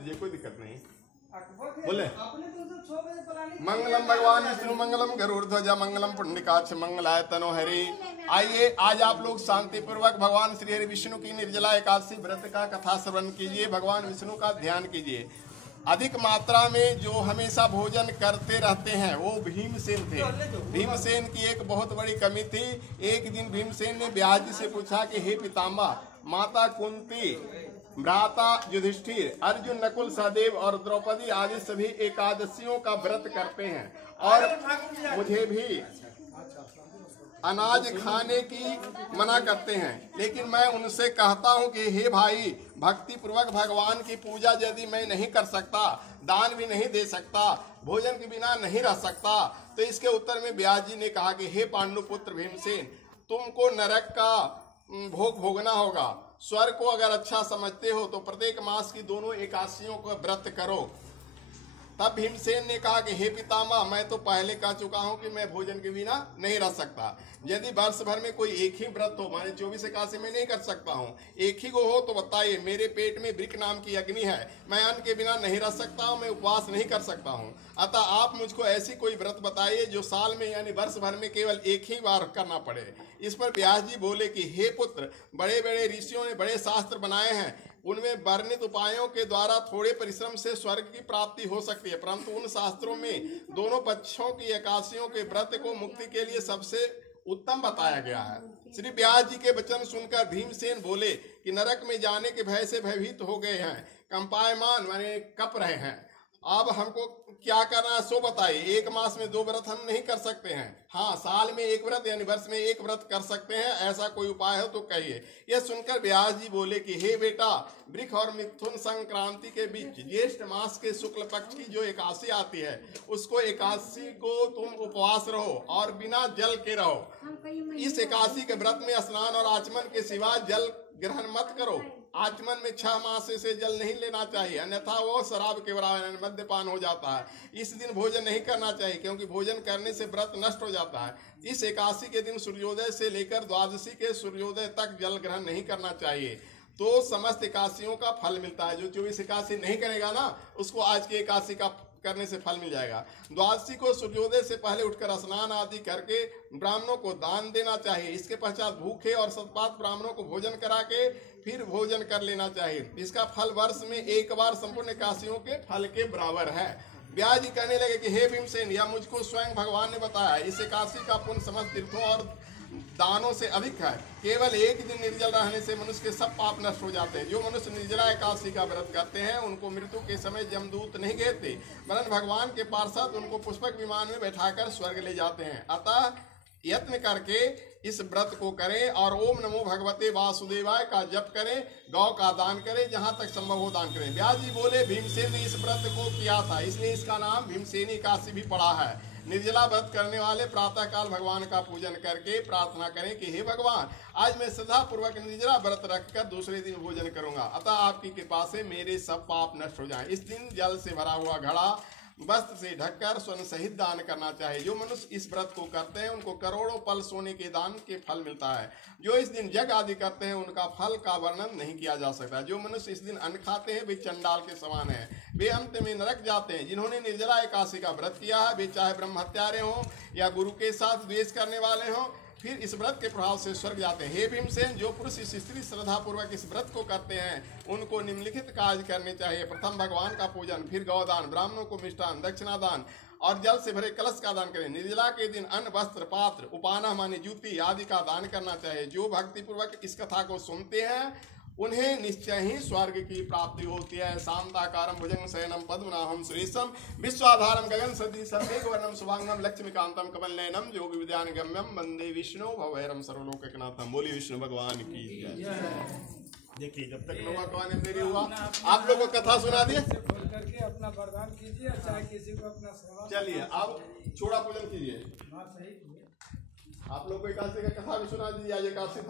दीजिए, कोई दिक्कत नहीं। बोले मंगलम भगवान विष्णु मंगलम गरुड़ध्वजा मंगलम पुंडरीकाक्ष मंगलाय तनो हरि। आइए आज आप लोग शांति पूर्वक भगवान श्री हरि विष्णु की निर्जला एकादशी व्रत का कथा श्रवण कीजिए, भगवान विष्णु का ध्यान कीजिए। अधिक मात्रा में जो हमेशा भोजन करते रहते हैं वो भीमसेन थे। भीमसेन की एक बहुत बड़ी कमी थी। एक दिन भीमसेन ने व्यास जी से पूछा कि हे पितामह, माता कुंती, भ्राता युधिष्ठिर, अर्जुन, नकुल, सहदेव और द्रौपदी आदि सभी एकादशियों का व्रत करते हैं और मुझे भी अनाज खाने की मना करते हैं, लेकिन मैं उनसे कहता हूं कि हे भाई, भक्ति पूर्वक भगवान की पूजा यदि मैं नहीं कर सकता, दान भी नहीं दे सकता, भोजन के बिना नहीं रह सकता, तो इसके उत्तर में व्यास जी ने कहा कि हे पांडुपुत्र भीमसेन, तुमको नरक का भोग भोगना होगा। स्वर्ग को अगर अच्छा समझते हो तो प्रत्येक मास की दोनों एकादशियों का व्रत करो। तब भीमसेन ने कहा कि हे पितामह, मैं तो पहले कह चुका हूं कि मैं भोजन के बिना नहीं रह सकता। यदि वर्ष भर में कोई एक ही व्रत हो, माने 24 एकादशी में नहीं कर सकता हूं, एक ही को हो तो बताइए। मेरे पेट में वृक नाम की अग्नि है, मैं अन्न के बिना नहीं रह सकता हूं, मैं उपवास नहीं कर सकता हूं। अतः आप मुझको ऐसी कोई व्रत बताइए जो साल में यानी वर्ष भर में केवल एक ही बार करना पड़े। इस पर व्यास जी बोले कि हे पुत्र, बड़े बड़े ऋषियों ने बड़े शास्त्र बनाए हैं, उनमें वर्णित उपायों के द्वारा थोड़े परिश्रम से स्वर्ग की प्राप्ति हो सकती है, परंतु उन शास्त्रों में दोनों पक्षों की एकादशियों के व्रत को मुक्ति के लिए सबसे उत्तम बताया गया है। श्री व्यास जी के वचन सुनकर भीमसेन बोले कि नरक में जाने के भय से भयभीत हो गए हैं, कंपायमान माने कप रहे हैं। अब हमको क्या करना है सो बताइए। एक मास में 2 व्रत हम नहीं कर सकते हैं, हाँ साल में 1 व्रत यानी वर्ष में 1 व्रत कर सकते हैं, ऐसा कोई उपाय हो तो कहिए। यह सुनकर व्यास जी बोले कि हे बेटा, वृष और मिथुन संक्रांति के बीच ज्येष्ठ मास के शुक्ल पक्ष की जो एकादशी आती है, उसको एकादशी को तुम उपवास रहो और बिना जल के रहो। इस एकादशी के व्रत में स्नान और आचमन के सिवा जल ग्रहण मत करो। आचमन में 6 मास से जल नहीं लेना चाहिए, अन्यथा वो शराब के बराबर मद्यपान हो जाता है। इस दिन भोजन नहीं करना चाहिए, क्योंकि भोजन करने से व्रत नष्ट हो जाता है। इस एकादशी के दिन सूर्योदय से लेकर द्वादशी के सूर्योदय तक जल ग्रहण नहीं करना चाहिए, तो समस्त एकादशियों का फल मिलता है। जो 24 एकादशी नहीं करेगा ना, उसको आज की एकादशी का करने से फल मिल जाएगा। द्वादशी को सूर्योदय से पहले उठकर स्नान आदि करके ब्राह्मणों को दान देना चाहिए। इसके पश्चात भूखे और सतपात ब्राह्मणों को भोजन करा के फिर भोजन कर लेना चाहिए। इसका फल वर्ष में 1 बार संपूर्ण एकादशियों के फल के बराबर है। व्यास जी कहने लगे कि हे भीमसेन, यह मुझको स्वयं भगवान ने बताया। इस एकादशी का पुण्य समस्त तीर्थों और दानों से अधिक है। केवल एक दिन निर्जल रहने से मनुष्य के सब पाप नष्ट हो जाते हैं। जो मनुष्य निर्जला एकादशी का व्रत करते हैं, उनको मृत्यु के समय यमदूत नहीं घेरते, वरन भगवान के पार्षद उनको पुष्पक विमान में बैठाकर स्वर्ग ले जाते हैं। अतः यत्न करके इस व्रत को करें और ओम नमो भगवते वासुदेवाय का जप करें, गौ का दान करें, जहां तक संभव हो दान करें। व्यास जी बोले भीमसेन ने इस व्रत को किया था, इसलिए इसका नाम भीमसेनी एकादशी भी पड़ा है। निर्जला व्रत करने वाले प्रातः काल भगवान का पूजन करके प्रार्थना करें कि हे भगवान, आज मैं श्रद्धा पूर्वक निर्जला व्रत रखकर दूसरे दिन भोजन करूंगा, अतः आपकी कृपा से मेरे सब पाप नष्ट हो जाएं। इस दिन जल से भरा हुआ घड़ा वस्त्र से ढककर स्वर्ण सहित दान करना चाहिए। जो मनुष्य इस व्रत को करते हैं, उनको करोड़ों पल सोने के दान के फल मिलता है। जो इस दिन यज्ञ आदि करते हैं, उनका फल का वर्णन नहीं किया जा सकता। जो मनुष्य इस दिन अन्न खाते हैं, वे चंडाल के समान हैं, वे अंत में नरक जाते हैं। जिन्होंने निर्जला एकादशी का व्रत किया है, वे चाहे ब्रह्म हत्यारे हों या गुरु के साथ द्वेष करने वाले हों, फिर इस व्रत के प्रभाव से स्वर्ग जाते हैं। हे भीमसेन, जो पुरुष इस स्त्री श्रद्धा पूर्वक इस व्रत को करते हैं, उनको निम्नलिखित कार्य करने चाहिए। प्रथम भगवान का पूजन, फिर गौदान, ब्राह्मणों को मिष्टान, दक्षिणा दान और जल से भरे कलश का दान करें। निर्जला के दिन अन्न, वस्त्र, पात्र, उपाना माने जूती आदि का दान करना चाहिए। जो भक्ति पूर्वक इस कथा को सुनते हैं, उन्हें निश्चय ही स्वर्ग की प्राप्ति होती है। शांताकारं भुजंग शयनं पद्मनाभं सुरेशं विश्वाधारं गगन सदृशं मेघवर्णं शुभांगं लक्ष्मीकांतं कमलनयनं योगी विद्यानगम्यं वंदे विष्णु भवैरं सर्वलोकैकनाथं। बोली विष्णु भगवान की जय। देखिए, जब तक भगवान ने देरी हुआ, आप लोगों को कथा सुना दिए, करके अपना वरदान कीजिए, चाहे किसी को अपना सेवा। चलिए अब छोड़ा पूजन कीजिए। आप लोग को एकादशी का कथा भी सुना दीजिए। आज एकादशी